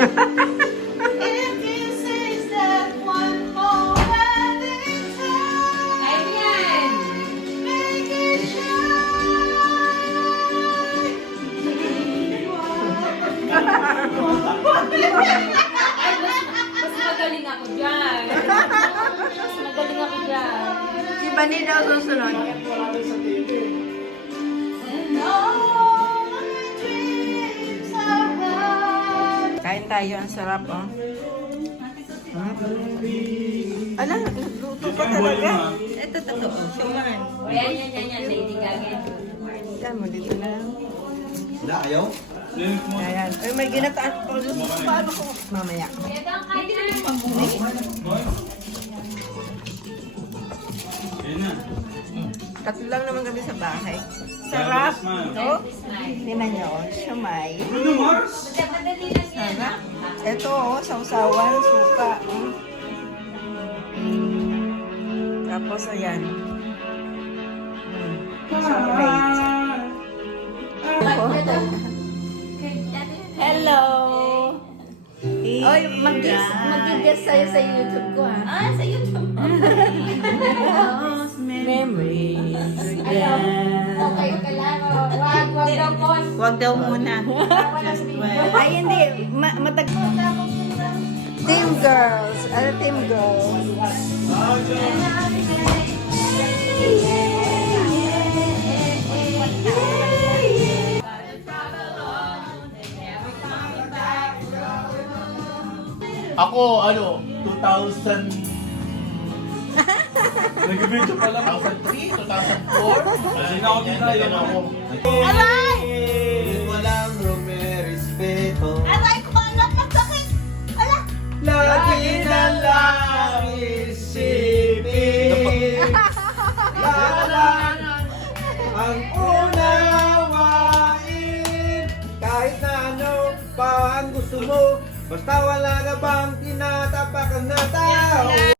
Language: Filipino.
Mas magaling ako dyan. Mas magaling ako dyan. Si Bani daw susunod. Kain tayo, ang sarap, oh. Ala, luto pa talaga. Ito, totoo. Suman. Yan, Lady Gaga. Yan mo, dito na. Wala, ayaw? Ayan. Ay, may ginataan ko. Paano ko? Mamaya. Kaya daw kain na. Tatlo lang naman kami sa bahay. Sarap. Ito. Tingnan niyo, oh. Siomay. Madali lang yan. Sarap. Ito, oh. Sausawan, suka. Tapos, ayan. Chocolate. Hello! Oy, mag-guess sa'yo sa YouTube ko, ha? Ah, sa YouTube. Memories again. Okay, kailangan. Wag daw pause. Huwag daw muna. Ay, hindi. Team girls. Ano team girls? Ako, 2000... Nag-video pa lang, 2003, 2004. Kasi na ako dito, yan ako. Aray! Walang rumerespeto. Aray, kumalat ng sakit! Ala! Lagi na lang isipin. Lahat ang unawain. Kahit na ano pa ang gusto mo, basta wala ka bang tinatapakan na tao.